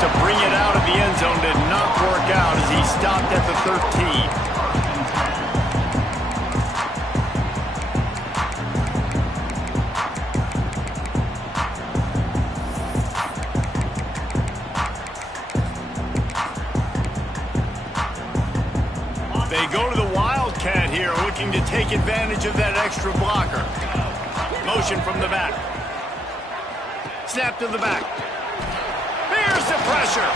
to bring it out of the end zone did not work out as he stopped at the 13. They go to the Wildcat here, looking to take advantage of that extra blocker. Motion from the back. Snap to the back. Here's the pressure.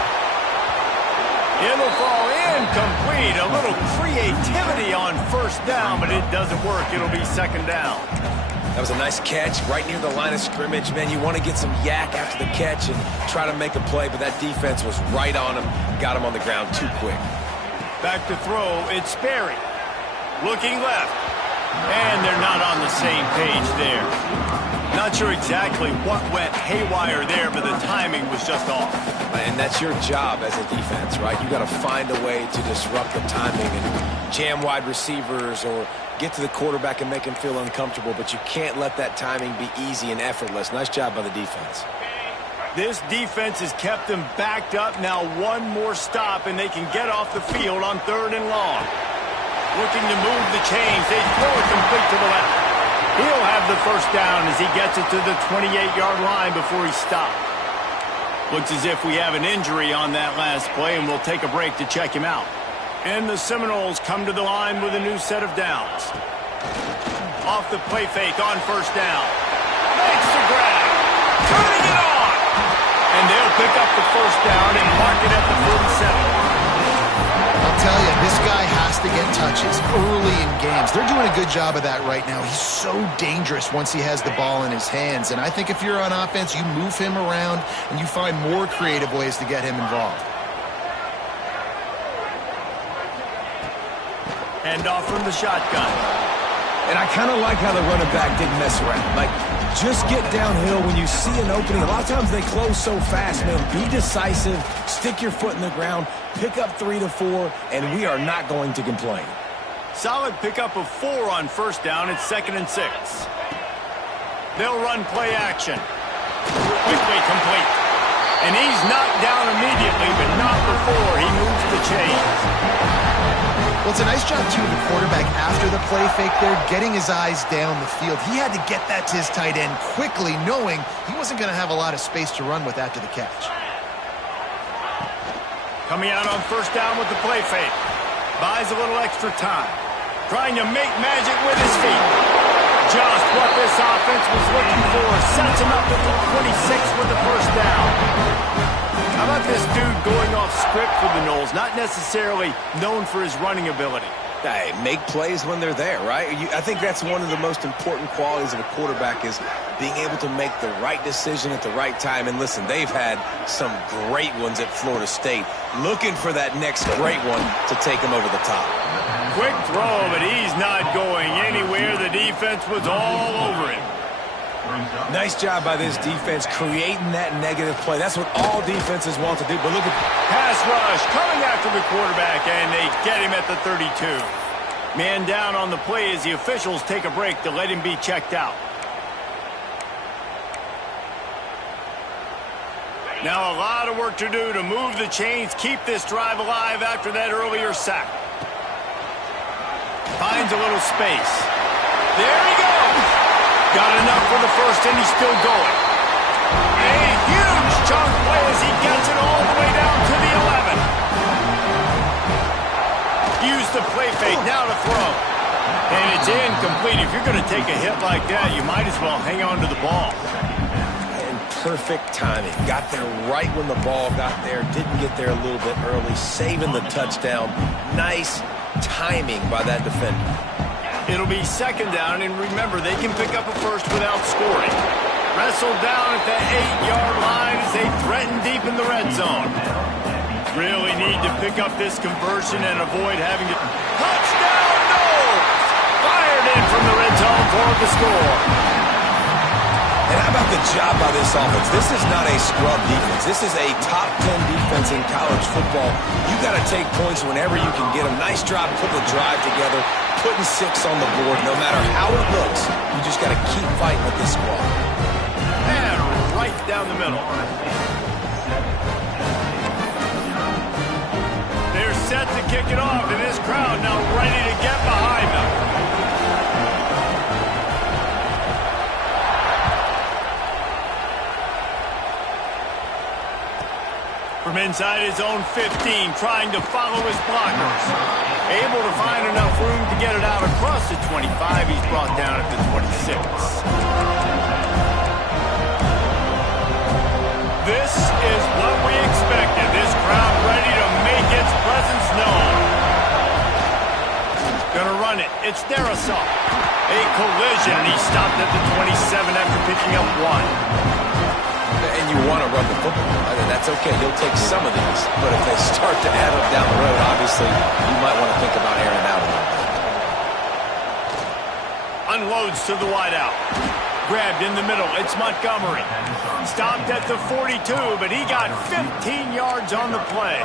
It'll fall incomplete. A little creativity on first down, but it doesn't work. It'll be second down. That was a nice catch right near the line of scrimmage. Man, you want to get some yak after the catch and try to make a play, but that defense was right on him. Got him on the ground too quick. Back to throw, it's Sperry. Looking left. And they're not on the same page there. Not sure exactly what went haywire there, but the timing was just off. And that's your job as a defense, right? You got to find a way to disrupt the timing and jam wide receivers or get to the quarterback and make him feel uncomfortable, but you can't let that timing be easy and effortless. Nice job by the defense. This defense has kept them backed up. Now one more stop, and they can get off the field on 3rd and long. Looking to move the chains. They throw it complete to the left. He'll have the first down as he gets it to the 28-yard line before he stopped. Looks as if we have an injury on that last play, and we'll take a break to check him out. And the Seminoles come to the line with a new set of downs. Off the play fake on first down. Makes the grab. Turning it on. And they'll pick up the first down and mark it at the 47. I'll tell you, this guy has to get touches early in games. They're doing a good job of that right now. He's so dangerous once he has the ball in his hands. And I think if you're on offense, you move him around and you find more creative ways to get him involved. Hand off from the shotgun. And I kind of like how the running back didn't mess around. Like, just get downhill when you see an opening. A lot of times they close so fast, man. Be decisive, stick your foot in the ground, pick up 3 to 4, and we are not going to complain. Solid pickup of 4 on first down. It's 2nd and 6. They'll run play action. Quickly complete. And he's knocked down immediately, but not before he moves the chains. Well, it's a nice job, too, of the quarterback after the play fake there, getting his eyes down the field. He had to get that to his tight end quickly, knowing he wasn't going to have a lot of space to run with after the catch. Coming out on first down with the play fake. Buys a little extra time. Trying to make magic with his feet. Just what this offense was looking for. Sets him up at the 26 with the first down. How about this dude going off script for the Noles? Not necessarily known for his running ability. Hey, make plays when they're there, right? I think that's one of the most important qualities of a quarterback is being able to make the right decision at the right time. And listen, they've had some great ones at Florida State. Looking for that next great one to take them over the top. Quick throw, but he's not going anywhere. The defense was all over him. Nice job by this defense creating that negative play. That's what all defenses want to do. But look at pass rush coming after the quarterback, and they get him at the 32. Man down on the play as the officials take a break to let him be checked out. Now a lot of work to do to move the chains, keep this drive alive after that earlier sack. Finds a little space. There he goes. Got enough for the first, and he's still going. A huge chunk play as he gets it all the way down to the 11. Use the play fake, now to throw. And it's incomplete. If you're going to take a hit like that, you might as well hang on to the ball. And perfect timing. Got there right when the ball got there. Didn't get there a little bit early. Saving the touchdown. Nice timing by that defender. It'll be second down, and remember, they can pick up a first without scoring. Wrestled down at the 8-yard line as they threaten deep in the red zone. Really need to pick up this conversion and avoid having to... Touchdown, Noles! Fired in from the red zone for the score. And how about the job by this offense? This is not a scrub defense. This is a top 10 defense in college football. You got to take points whenever you can get them. Nice job putting the drive together, putting 6 on the board. No matter how it looks, you just got to keep fighting with this squad. And right down the middle. set to kick it off, and this crowd now ready to get behind them. From inside his own 15, trying to follow his blockers. Able to find enough room to get it out across the 25. He's brought down at the 26. This is what we expected. This crowd ready to make its presence known. Gonna run it. It's Darrisaw. A collision. He stopped at the 27 after picking up one. And you want to run the football. I mean, that's okay. You'll take some of these. But if they start to add up down the road, obviously, you might want to think about airing out a little bit. Unloads to the wideout. Grabbed in the middle. It's Montgomery. Stopped at the 42, but he got 15 yards on the play.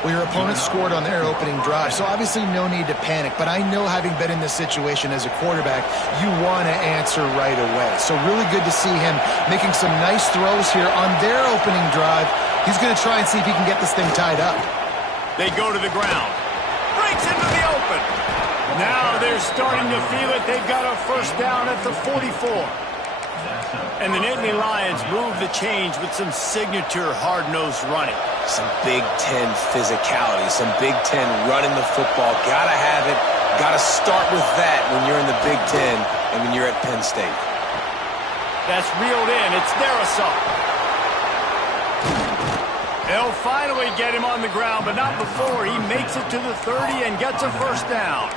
Well, your opponent scored on their opening drive, so obviously no need to panic. But I know, having been in this situation as a quarterback, you want to answer right away. So really good to see him making some nice throws here on their opening drive. He's going to try and see if he can get this thing tied up. They go to the ground. Breaks into the open. Now they're starting to feel it. They've got a first down at the 44. And the Nittany Lions move the change with some signature hard-nosed running. Some Big Ten physicality, some Big Ten running the football. Gotta have it. Gotta start with that when you're in the Big Ten and when you're at Penn State. That's reeled in. It's Darrisaw. They'll finally get him on the ground, but not before he makes it to the 30 and gets a first down.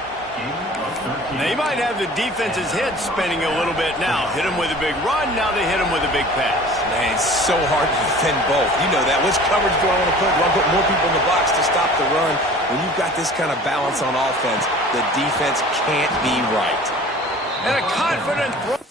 They might have the defense's head spinning a little bit now. Hit him with a big run, now they hit him with a big pass. Man, it's so hard to defend both. You know that. Which coverage do I want to put? Do I put more people in the box to stop the run? When you've got this kind of balance on offense, the defense can't be right. And a confident throw.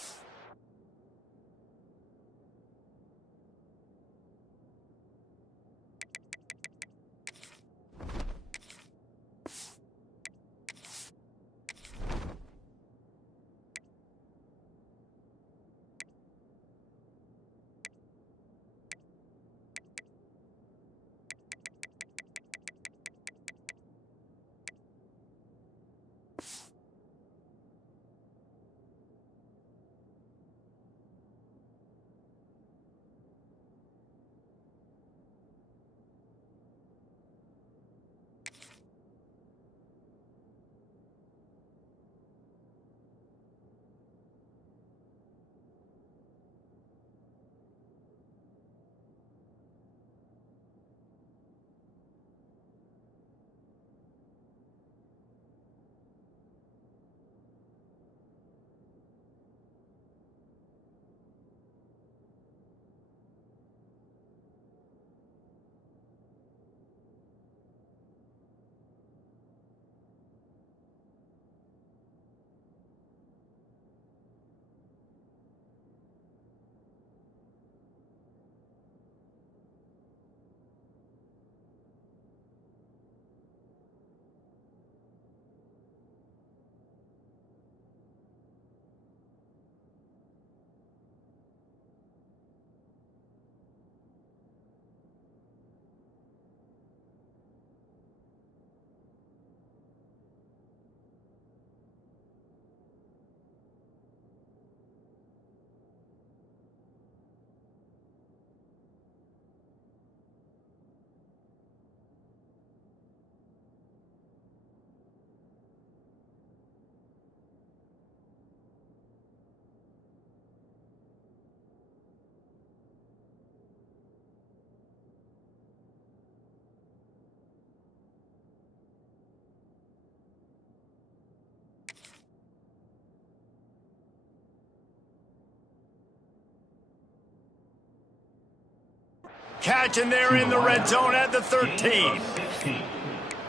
Catch, and they're in the red zone at the 13.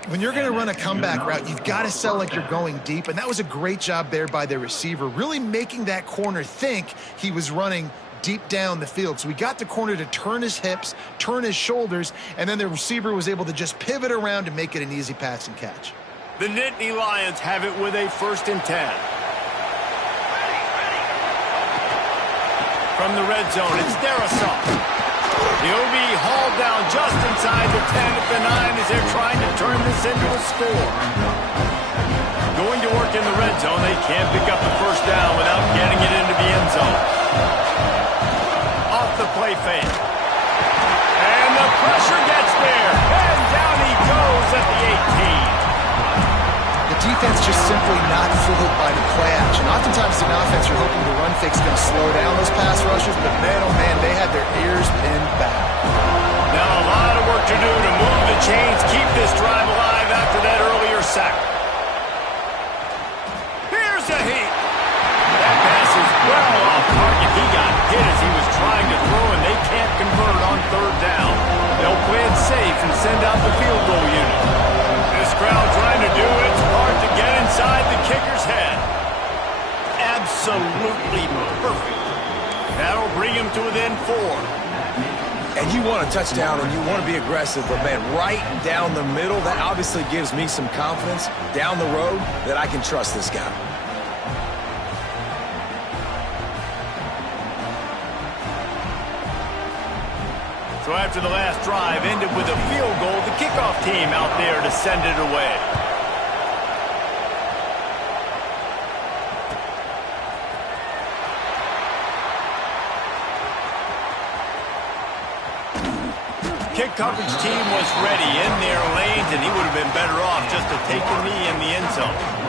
When you're going to run a comeback route, you've got to sell like you're going deep, and that was a great job there by the receiver, really making that corner think he was running deep down the field. So we got the corner to turn his hips, turn his shoulders, and then the receiver was able to just pivot around and make it an easy pass and catch. The Nittany Lions have it with a 1st and 10. From the red zone, it's Darrisaw. He'll be hauled down just inside the 10 at the 9 as they're trying to turn this into a score. Going to work in the red zone. They can't pick up the first down without getting it into the end zone. Off the play fake. And the pressure gets there. And down he goes at the 18. The defense just simply not fooled by the play action. Oftentimes in offense, you're hoping the run fake's going to slow down those pass rushers, but man, oh man, they had their ears pinned back. Now a lot of work to do to move the chains, keep this drive alive after that earlier sack. Here's a heat. That pass is well off target. He got hit as he was trying to throw, and they can't convert on third down. They'll play it safe and send out the field goal unit. This crowd trying to do its part to get inside the kicker's head. Absolutely perfect. That'll bring him to within 4. And you want a touchdown and you want to be aggressive, but man, right down the middle, that obviously gives me some confidence down the road that I can trust this guy. So after the last drive ended with a field goal, the kickoff team out there to send it away. Kick coverage team was ready in their lanes, and he would have been better off just to take the knee in the end zone.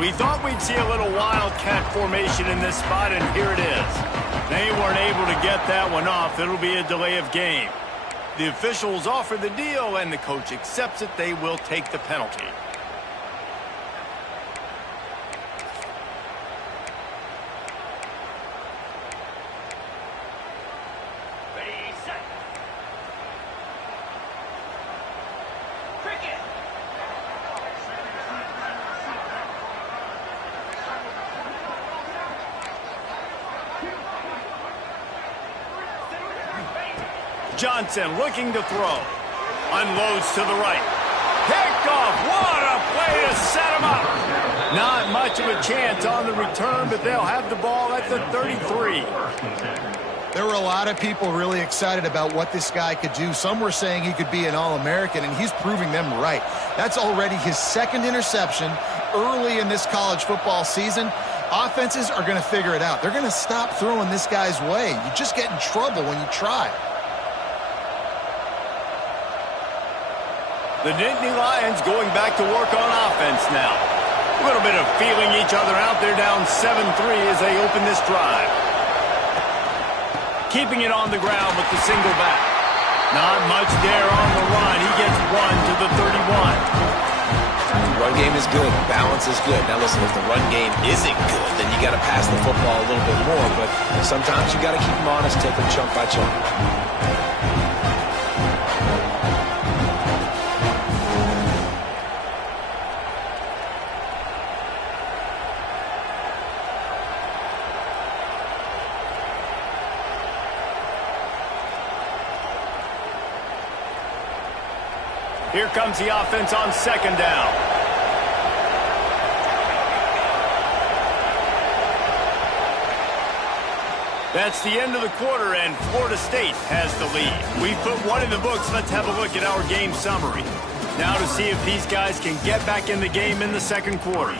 We thought we'd see a little wildcat formation in this spot, and here it is. They weren't able to get that one off. It'll be a delay of game. The officials offer the deal, and the coach accepts it. They will take the penalty. Johnson looking to throw. Unloads to the right. Picked off. What a play to set him up. Not much of a chance on the return, but they'll have the ball at the 33. There were a lot of people really excited about what this guy could do. Some were saying he could be an All-American, and he's proving them right. That's already his second interception early in this college football season. Offenses are going to figure it out. They're going to stop throwing this guy's way. You just get in trouble when you try. The Nittany Lions going back to work on offense now. A little bit of feeling each other out. They're down 7-3 as they open this drive. Keeping it on the ground with the single back. Not much there on the run. He gets one to the 31. The run game is good. Balance is good. Now listen, if the run game isn't good, then you got to pass the football a little bit more. But sometimes you got to keep them honest, take them chunk by chunk. Here comes the offense on second down. That's the end of the quarter, and Florida State has the lead. We've put one in the books. Let's have a look at our game summary. Now to see if these guys can get back in the game in the second quarter.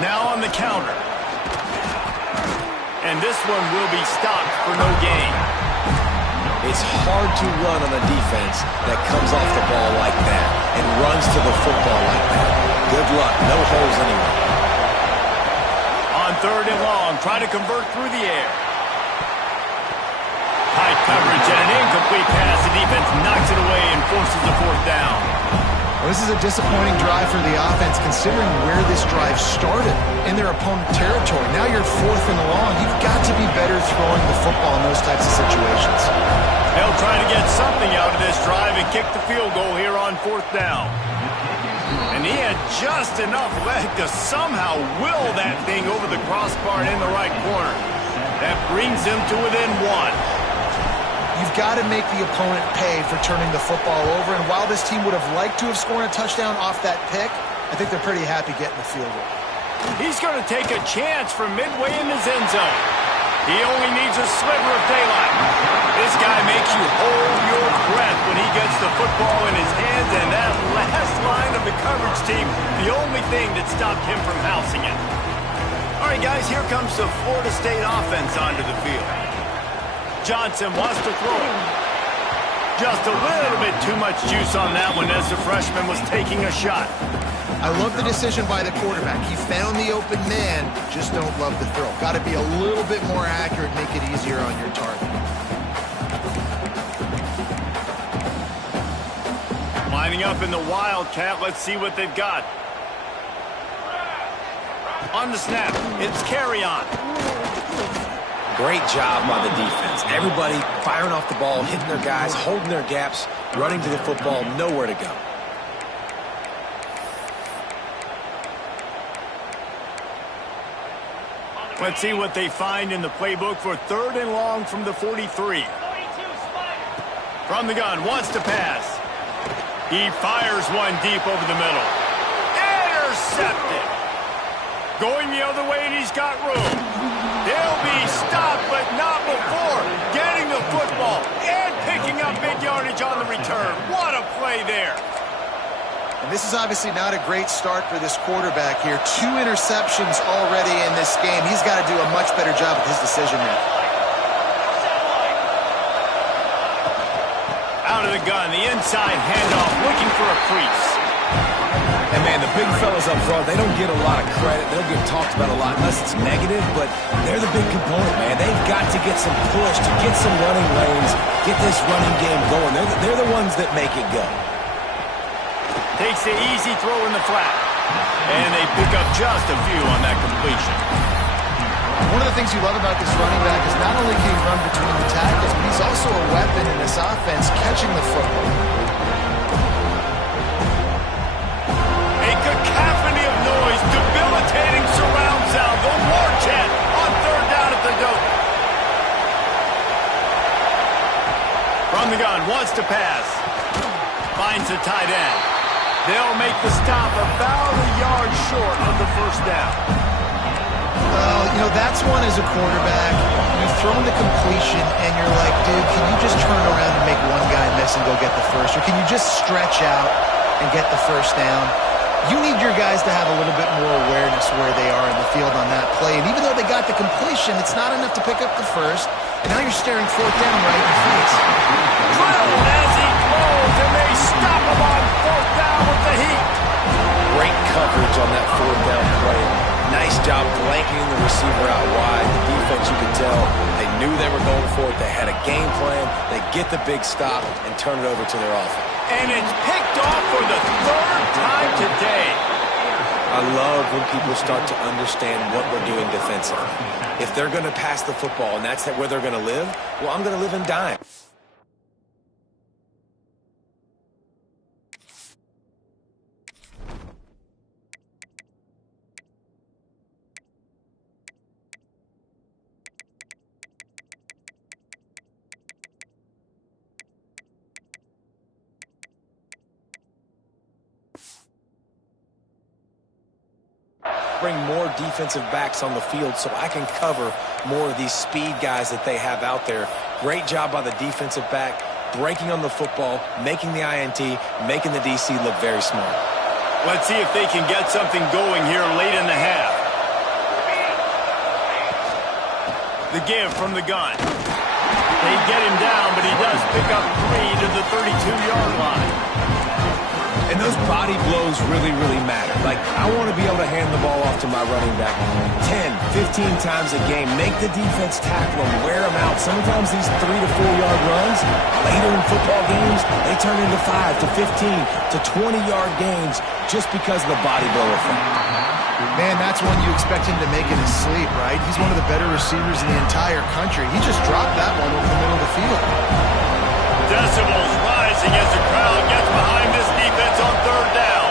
Now on the counter. And this one will be stopped for no gain. It's hard to run on a defense that comes off the ball like that and runs to the football like that. Good luck. No holes anywhere. On third and long. Try to convert through the air. High coverage and an incomplete pass. The defense knocks it away and forces the fourth down. Well, this is a disappointing drive for the offense considering where this drive started, in their opponent territory. Now you're fourth and long. You've got to be better throwing the football in those types of situations. They'll try to get something out of this drive and kick the field goal here on fourth down. And he had just enough leg to somehow will that thing over the crossbar and in the right corner. That brings him to within one. You've got to make the opponent pay for turning the football over, and while this team would have liked to have scored a touchdown off that pick, I think they're pretty happy getting the field goal. He's going to take a chance from midway in his end zone. He only needs a sliver of daylight. This guy makes you hold your breath when he gets the football in his hands, and that last line of the coverage team, the only thing that stopped him from housing it. All right, guys, here comes the Florida State offense onto the field. Johnson wants to throw it. Just a little bit too much juice on that one as the freshman was taking a shot. I love the decision by the quarterback. He found the open man, just don't love the throw. Got to be a little bit more accurate, make it easier on your target. Lining up in the Wildcat, let's see what they've got. On the snap, it's carry on. Great job by the defense. Everybody firing off the ball, hitting their guys, holding their gaps, running to the football, nowhere to go. Let's see what they find in the playbook for third and long from the 43. From the gun, wants to pass. He fires one deep over the middle. Intercepted. Going the other way, and he's got room. He'll be stopped, but not before getting the football and picking up big yardage on the return. What a play there. And this is obviously not a great start for this quarterback here. 2 interceptions already in this game. He's got to do a much better job with his decision making. Out of the gun, the inside handoff, looking for a crease. And, man, the big fellas up front, they don't get a lot of credit. They don't get talked about a lot unless it's negative, but they're the big component, man. They've got to get some push, to get some running lanes, get this running game going. They're the ones that make it go. Takes the easy throw in the flat. And they pick up just a few on that completion. One of the things you love about this running back is not only can he run between the tackles, but he's also a weapon in this offense catching the football. A cacophony of noise, debilitating surround sound. The war chant on third down at the dope. From the gun, wants to pass. Finds the tight end. They'll make the stop about a yard short of the first down. Well, you know, that's one as a quarterback. You've thrown the completion, and you're like, dude, can you just turn around and make one guy miss and go get the first? Or can you just stretch out and get the first down? You need your guys to have a little bit more awareness where they are in the field on that play. And even though they got the completion, it's not enough to pick up the first. And now you're staring fourth down right in the face. Drilled as he throws, and they stop him on fourth down with the heat. Great coverage on that fourth down play. Nice job blanketing the receiver out wide. The defense, you could tell, they knew they were going for it. They had a game plan. They get the big stop and turn it over to their offense. And it's picked off for the third time today. I love when people start to understand what we're doing defensively. If they're going to pass the football and that's where they're going to live, well, I'm going to live and die. Bring more defensive backs on the field so I can cover more of these speed guys that they have out there. Great job by the defensive back, breaking on the football, making the INT, making the DC look very smart. Let's see if they can get something going here late in the half. The give from the gun. They get him down, but he does pick up 3 to the 32-yard line. And those body blows really, really matter. Like, I want to be able to hand the ball off to my running back 10, 15 times a game. Make the defense tackle them, wear them out. Sometimes these 3 to 4 yard runs, later in football games, they turn into 5 to 15 to 20-yard gains just because of the body blow effect. Man, that's one you expect him to make in his sleep, right? He's one of the better receivers in the entire country. He just dropped that one over the middle of the field. Decibels rising as the crowd gets behind this defense on third down.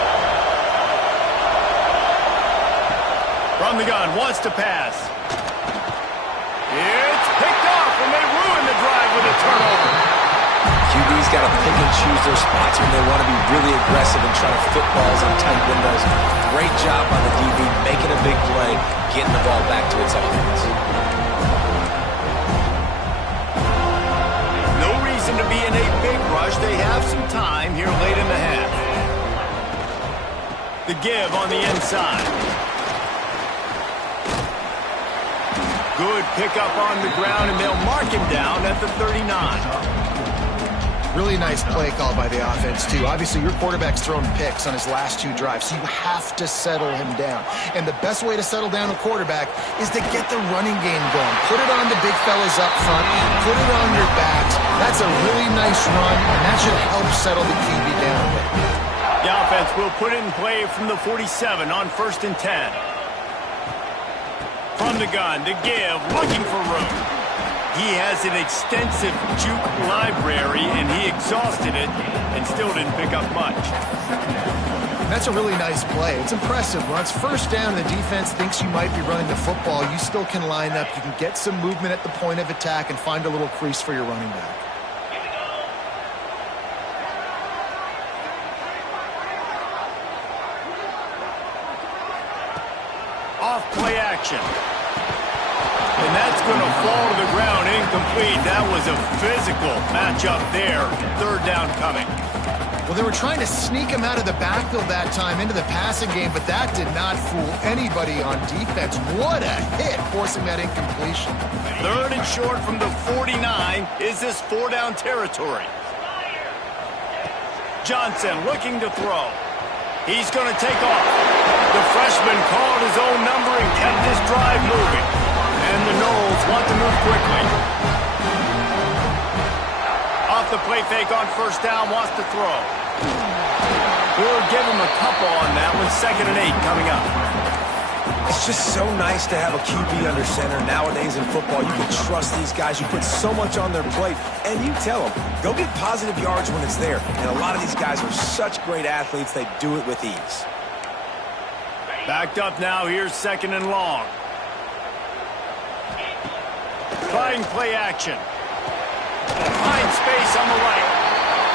From the gun, wants to pass. It's picked off, and they ruin the drive with a turnover. QB's got to pick and choose their spots when they want to be really aggressive and try to fit balls in tight windows. Great job by the DB, making a big play, getting the ball back to its offense. No reason to be in a big rush. They have some time here late in the half. The give on the inside. Good pickup on the ground, and they'll mark him down at the 39. Really nice play call by the offense, too. Obviously, your quarterback's thrown picks on his last 2 drives, so you have to settle him down. And the best way to settle down a quarterback is to get the running game going. Put it on the big fellas up front. Put it on your backs. That's a really nice run, and that should help settle the QB down a bit. The offense will put it in play from the 47 on 1st and 10. From the gun, to give, looking for room. He has an extensive juke library, and he exhausted it and still didn't pick up much. That's a really nice play. It's impressive. When it's first down and the defense thinks you might be running the football, you still can line up. You can get some movement at the point of attack and find a little crease for your running back. Off play action. And that's going to fall to the ground, incomplete. That was a physical matchup there. 3rd down coming. Well, they were trying to sneak him out of the backfield that time into the passing game, but that did not fool anybody on defense. What a hit, forcing that incompletion. 3rd and short from the 49. Is this 4-down territory? Johnson looking to throw. He's going to take off. The freshman called his own number and kept his drive moving. And the Noles want to move quickly. Off the play fake on 1st down, wants to throw. We'll give him a couple on that one. 2nd and 8 coming up. It's just so nice to have a QB under center. Nowadays in football, you can trust these guys. You put so much on their plate, and you tell them, go get positive yards when it's there. And a lot of these guys are such great athletes, they do it with ease. Backed up now, here's 2nd and long. Trying play action. Finds space on the right.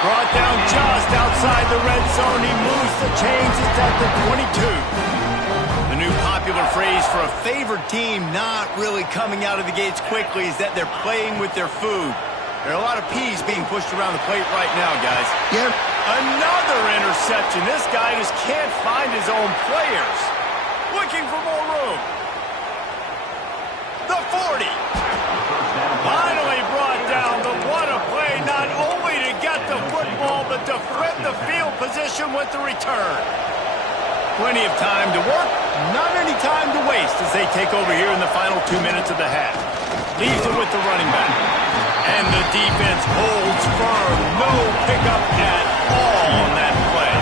Brought down just outside the red zone. He moves the chains. It's at the 22. The new popular phrase for a favored team not really coming out of the gates quickly is that they're playing with their food. There are a lot of peas being pushed around the plate right now, guys. Yeah. Another interception. This guy just can't find his own players. Looking for more room. The 40. Finally brought down, but what a play, not only to get the football, but to flip the field position with the return. Plenty of time to work, not any time to waste as they take over here in the final 2 minutes of the half. Leaves it with the running back. And the defense holds firm. No pickup at all on that play.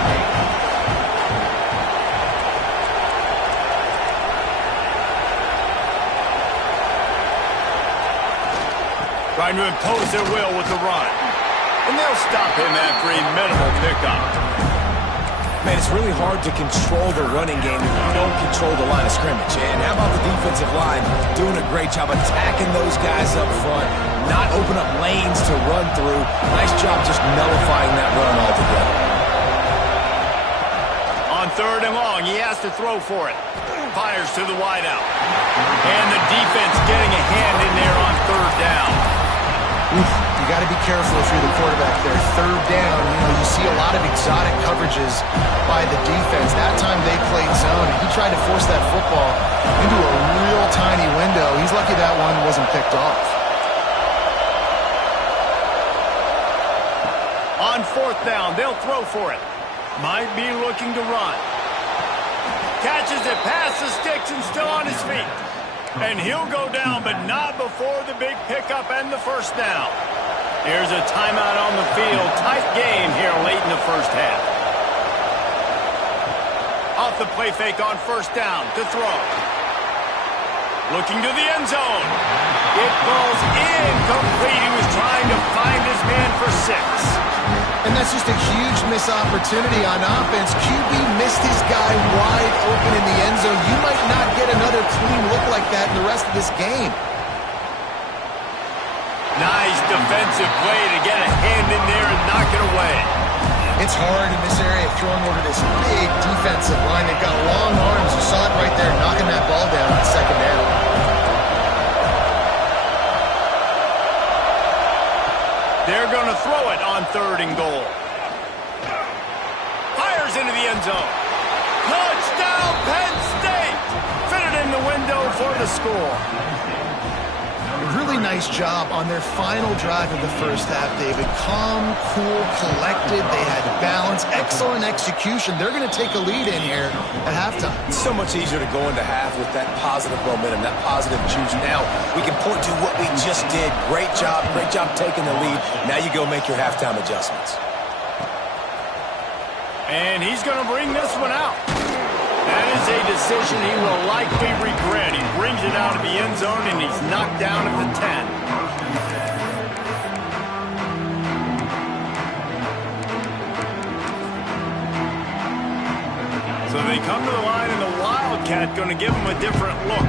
Trying to impose their will with the run. And they'll stop him after a minimal pickup. Man, it's really hard to control the running game if you don't control the line of scrimmage. And how about the defensive line doing a great job attacking those guys up front, not open up lanes to run through. Nice job just nullifying that run altogether. On 3rd and long, he has to throw for it. Fires to the wideout. And the defense getting a hand in there on 3rd down. You got to be careful if you're the quarterback there. 3rd down, you see a lot of exotic coverages by the defense. That time they played zone, and he tried to force that football into a real tiny window. He's lucky that one wasn't picked off. On 4th down, they'll throw for it. Might be looking to run. Catches it past the sticks and still on his feet. And he'll go down, but not before the big pickup and the first down. Here's a timeout on the field. Tight game here late in the first half. Off the play fake on first down to throw. Looking to the end zone. It falls incomplete. He was trying to find his man for 6. And that's just a huge missed opportunity on offense. QB missed his guy wide open in the end zone. You might not get another clean look like that in the rest of this game. Nice defensive play to get a hand in there and knock it away. It's hard in this area throwing over this big defensive line. They've got long arms. You saw it right there, knocking that ball down on second down. They're going to throw it on 3rd and goal. Fires into the end zone. Touchdown, Penn State! Fitted in the window for the score. Really nice job on their final drive of the first half, David. Calm, cool, collected. They had balance, excellent execution. They're going to take a lead in here at halftime. It's so much easier to go into half with that positive momentum, that positive juice. Now we can point to what we just did. Great job taking the lead. Now you go make your halftime adjustments. And he's going to bring this one out. That is a decision he will likely regret. He brings it out of the end zone, and he's knocked down at the 10. So they come to the line, and the Wildcat going to give him a different look.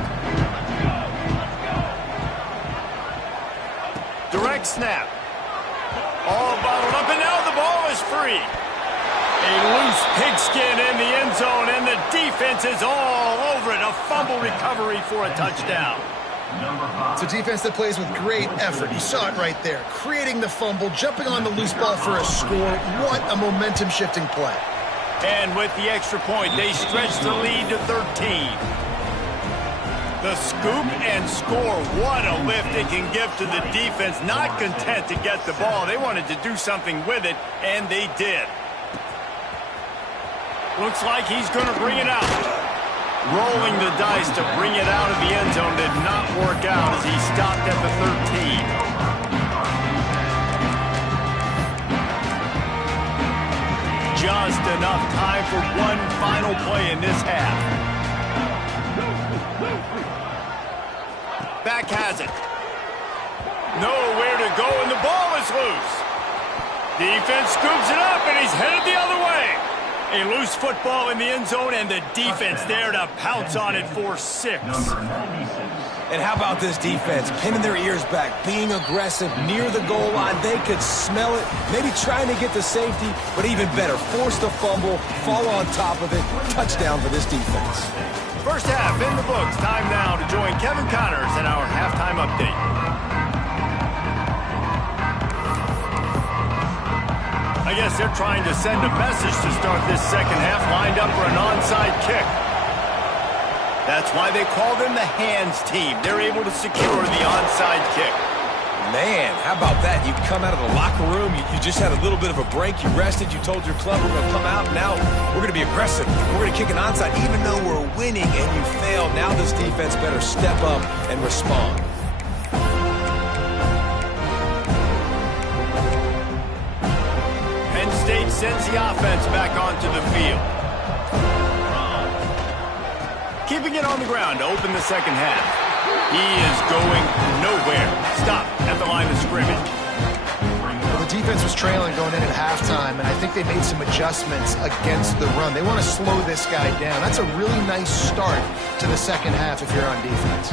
Direct snap. All bottled up, and now the ball is free. A loose pigskin in the end zone, and the defense is all over it. A fumble recovery for a touchdown. It's a defense that plays with great effort. You saw it right there. Creating the fumble, jumping on the loose ball for a score. What a momentum-shifting play. And with the extra point, they stretch the lead to 13. The scoop and score. What a lift it can give to the defense. Not content to get the ball. They wanted to do something with it, and they did. Looks like he's going to bring it out. Rolling the dice to bring it out of the end zone did not work out as he stopped at the 13. Just enough time for one final play in this half. Back has it. Nowhere to go, and the ball is loose. Defense scoops it up, and he's headed the other way. A loose football in the end zone, and the defense there to pounce on it for 6. And how about this defense? Pinning their ears back, being aggressive near the goal line. They could smell it, maybe trying to get the safety, but even better, force the fumble, fall on top of it. Touchdown for this defense. First half in the books. Time now to join Kevin Connors in our halftime update. I guess they're trying to send a message to start this second half, lined up for an onside kick. That's why they call them the hands team. They're able to secure the onside kick. Man, how about that? You come out of the locker room, you just had a little bit of a break, you rested, you told your club we're going to come out, now we're going to be aggressive. We're going to kick an onside, even though we're winning and you failed. Now this defense better step up and respond. Penn State sends the offense back onto the field. Keeping it on the ground to open the second half. He is going nowhere. Stop at the line of scrimmage. Well, the defense was trailing going in at halftime, and I think they made some adjustments against the run. They want to slow this guy down. That's a really nice start to the second half if you're on defense.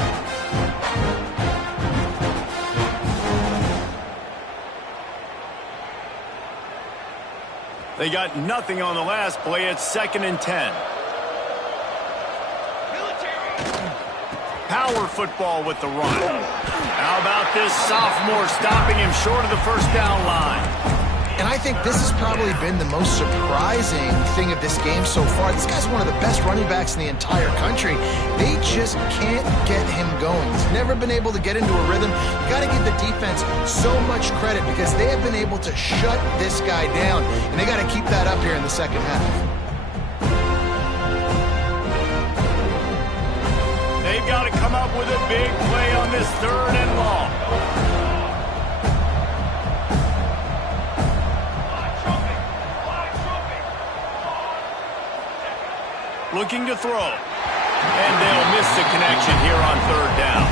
They got nothing on the last play. It's 2nd and 10. Power football with the run. How about this sophomore stopping him short of the first down line? And I think this has probably been the most surprising thing of this game so far. This guy's one of the best running backs in the entire country. They just can't get him going. He's never been able to get into a rhythm. You got to give the defense so much credit because they have been able to shut this guy down, and they got to keep that up here in the second half. They've got to come up with a big play on this 3rd and long. Looking to throw. And they'll miss the connection here on 3rd down.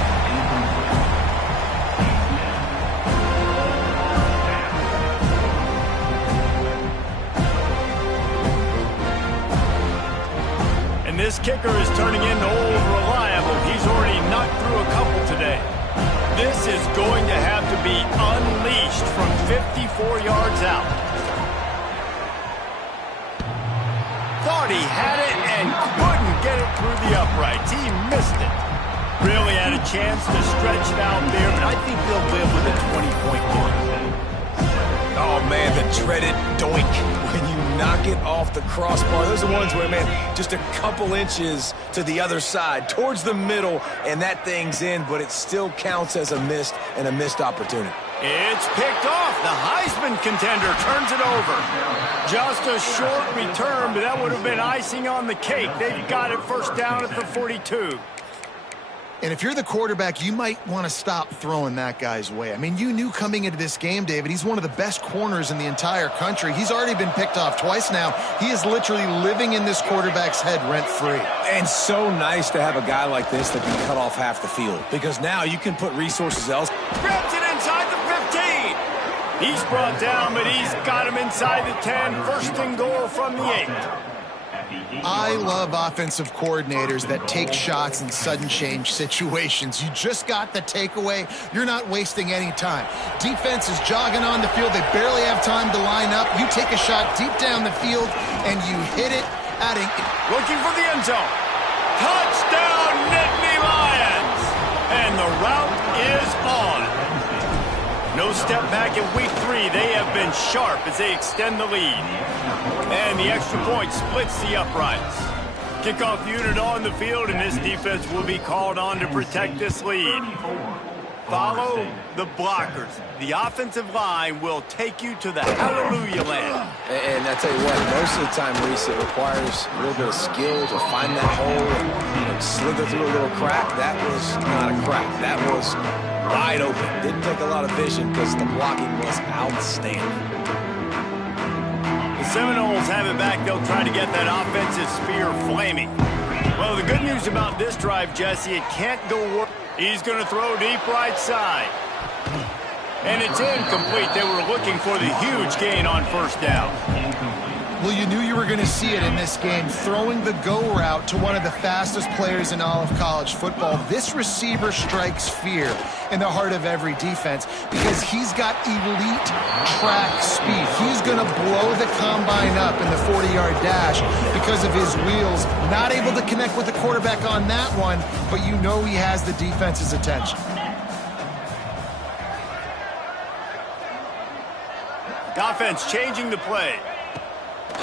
And this kicker is turning into old reliable. He's already knocked through a couple today. This is going to have to be unleashed from 54 yards out. Thought he had it and couldn't get it through the uprights. He missed it. Really had a chance to stretch it out there, but I think they'll live with a 20-point game. Oh, man, the dreaded doink when you knock it off the crossbar. Those are ones where, man, just a couple inches to the other side, towards the middle, and that thing's in, but it still counts as a missed opportunity. It's picked off. The Heisman contender turns it over. Just a short return, but that would have been icing on the cake. They've got it 1st down at the 42. And if you're the quarterback, you might want to stop throwing that guy's way. I mean, you knew coming into this game, David, he's one of the best corners in the entire country. He's already been picked off twice now. He is literally living in this quarterback's head rent-free. And so nice to have a guy like this that can cut off half the field, because now you can put resources else. Grabs it inside the 15. He's brought down, but he's got him inside the 10. 1st and goal from the 8. I love offensive coordinators that take shots in sudden change situations. You just got the takeaway. You're not wasting any time. Defense is jogging on the field. They barely have time to line up. You take a shot deep down the field, and you hit it at a... Looking for the end zone. Touchdown, Nittany Lions! And the route is on. No step back in week 3. They have been sharp as they extend the lead. And the extra point splits the uprights. Kickoff unit on the field, and this defense will be called on to protect this lead. Follow the blockers. The offensive line will take you to the hallelujah land. And I tell you what, most of the time, Reese, it requires a little bit of skill to find that hole and slither through a little crack. That was not a crack. That was wide open. Didn't take a lot of vision because the blocking was outstanding. The Seminoles have it back. They'll try to get that offensive spear flaming. Well, the good news about this drive, Jesse, it can't go worse. He's going to throw deep right side. And it's incomplete. They were looking for the huge gain on 1st down. Well, you knew you were going to see it in this game, throwing the go route to one of the fastest players in all of college football. This receiver strikes fear in the heart of every defense because he's got elite track speed. He's going to blow the combine up in the 40-yard dash because of his wheels. Not able to connect with the quarterback on that one, but you know he has the defense's attention. Offense changing the play.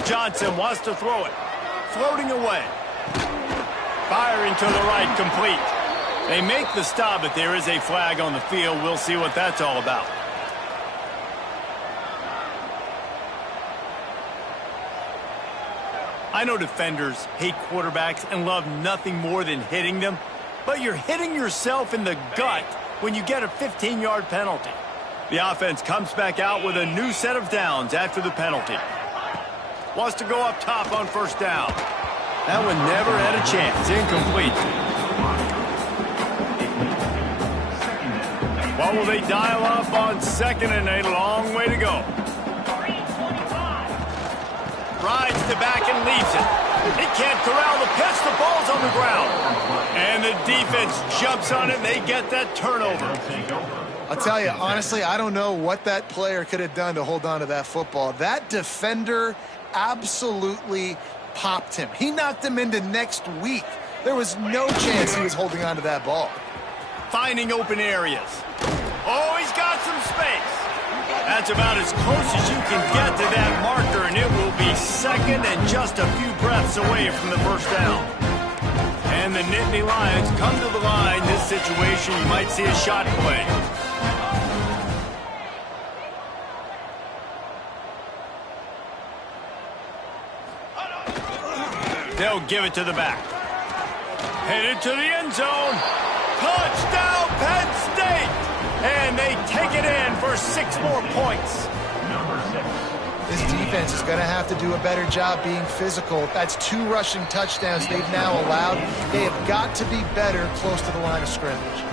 Johnson wants to throw it. Floating away. Firing to the right, complete. They make the stop, but there is a flag on the field. We'll see what that's all about. I know defenders hate quarterbacks and love nothing more than hitting them, but you're hitting yourself in the gut when you get a 15-yard penalty. The offense comes back out with a new set of downs after the penalty. Wants to go up top on 1st down. That one never had a chance. Incomplete. What will they dial up on 2nd and a long way to go? Rides the back and leaves it. He can't corral the pitch. The ball's on the ground. And the defense jumps on it, and they get that turnover. I'll tell you, honestly, I don't know what that player could have done to hold on to that football. That defender absolutely popped him. He knocked him into next week. There was no chance he was holding on to that ball. Finding open areas. Oh, he's got some space. That's about as close as you can get to that marker, and it will be second and just a few breaths away from the first down. And the Nittany Lions come to the line. This situation, you might see a shot play. They'll give it to the back. Headed to the end zone. Touchdown, Penn State! And they take it in for 6 more points. This defense is going to have to do a better job being physical. That's 2 rushing touchdowns they've now allowed. They have got to be better close to the line of scrimmage.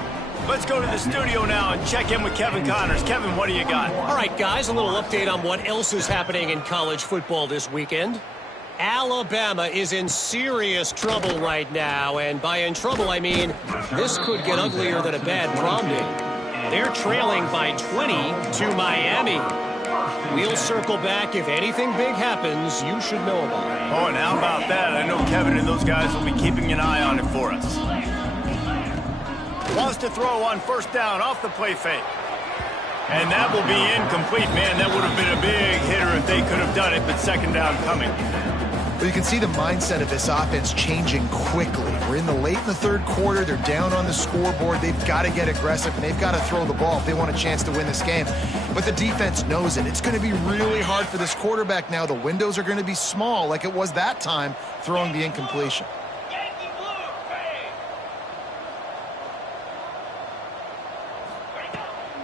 Let's go to the studio now and check in with Kevin Connors. Kevin, what do you got? All right, guys, a little update on what else is happening in college football this weekend. Alabama is in serious trouble right now, and by in trouble, I mean this could get uglier than a bad prom date. They're trailing by 20 to Miami. We'll circle back. If anything big happens, you should know about it. Oh, and how about that? I know Kevin and those guys will be keeping an eye on it for us. Wants to throw on first down off the play fake. And that will be incomplete. Man, that would have been a big hitter if they could have done it, but second down coming. But you can see the mindset of this offense changing quickly. We're in the late in the third quarter. They're down on the scoreboard. They've got to get aggressive, and they've got to throw the ball if they want a chance to win this game. But the defense knows it. It's going to be really hard for this quarterback now. The windows are going to be small like it was that time throwing the incompletion.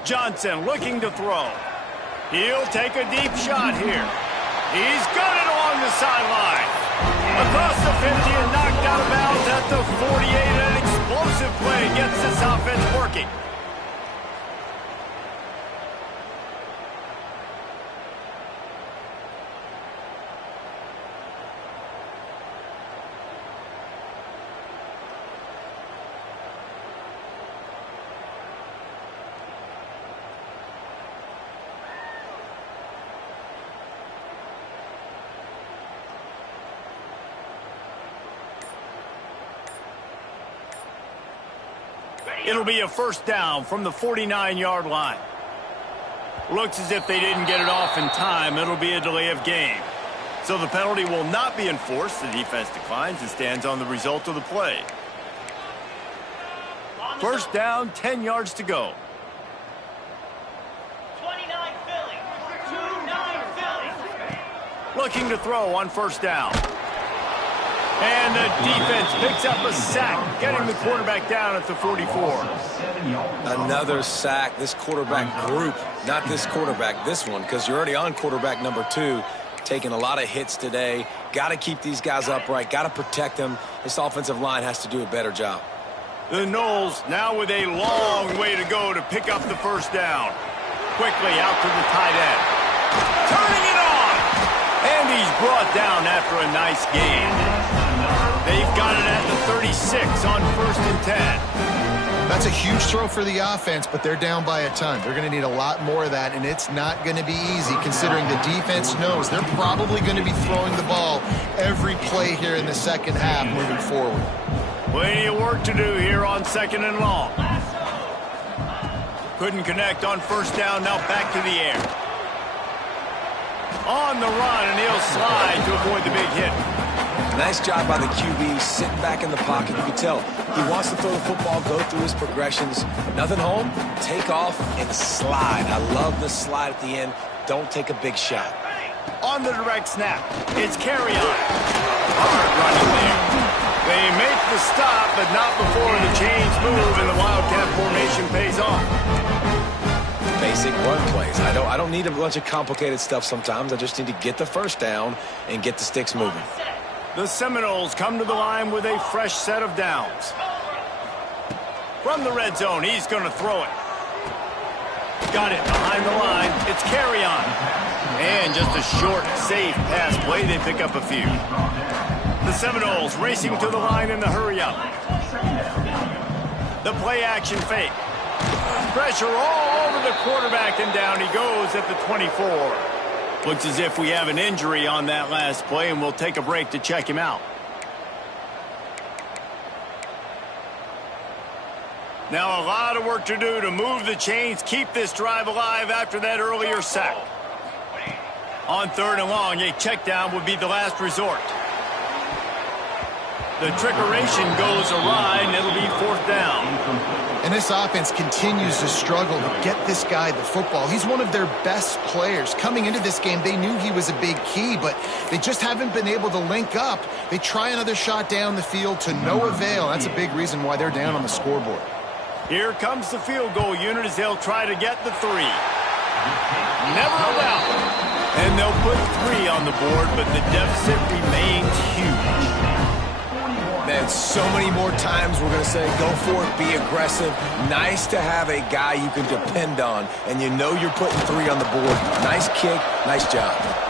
Johnson looking to throw. He'll take a deep shot here. He's got it along the sideline. Across the 50 and knocked out of bounds at the 48. An explosive play gets this offense working. It'll be a first down from the 49-yard line. Looks as if they didn't get it off in time. It'll be a delay of game. So the penalty will not be enforced. The defense declines and stands on the result of the play. First down, 10 yards to go. 29 Philly. 29 Philly. Looking to throw on first down. And the defense picks up a sack, getting the quarterback down at the 44. Another sack. This quarterback group, not this quarterback, this one, because you're already on quarterback number 2, taking a lot of hits today. Got to keep these guys upright, got to protect them. This offensive line has to do a better job. The Noles now with a long way to go to pick up the first down. Quickly out to the tight end. Turning it on! And he's brought down after a nice gain. They've got it at the 36 on first and 10. That's a huge throw for the offense, but they're down by a ton. They're going to need a lot more of that, and it's not going to be easy considering the defense knows they're probably going to be throwing the ball every play here in the second half moving forward. Plenty of work to do here on second and long. Couldn't connect on first down, now back to the air. On the run, and he'll slide to avoid the big hit. Nice job by the QB, sitting back in the pocket. You can tell he wants to throw the football, go through his progressions. Nothing home, take off and slide. I love the slide at the end. Don't take a big shot. On the direct snap, it's carry on. Hard running there. They make the stop, but not before the chains move and the Wildcat formation pays off. Basic run plays. I don't need a bunch of complicated stuff sometimes. I just need to get the first down and get the sticks moving. The Seminoles come to the line with a fresh set of downs. From the red zone, he's going to throw it. Got it behind the line. It's carry on. And just a short, safe pass play. They pick up a few. The Seminoles racing to the line in the hurry up. The play action fake. Pressure all over the quarterback, and down he goes at the 24. Looks as if we have an injury on that last play, and we'll take a break to check him out. Now a lot of work to do to move the chains, keep this drive alive after that earlier sack. On 3rd and long, a check down would be the last resort. The trickeration goes awry, and it'll be 4th down. And this offense continues to struggle to get this guy the football. He's one of their best players. Coming into this game, they knew he was a big key, but they just haven't been able to link up. They try another shot down the field to no avail. That's a big reason why they're down on the scoreboard. Here comes the field goal unit as they'll try to get the 3. Never allowed. And they'll put 3 on the board, but the deficit remains huge. Man, so many more times we're going to say, go for it, be aggressive. Nice to have a guy you can depend on, and you know you're putting 3 on the board. Nice kick, nice job.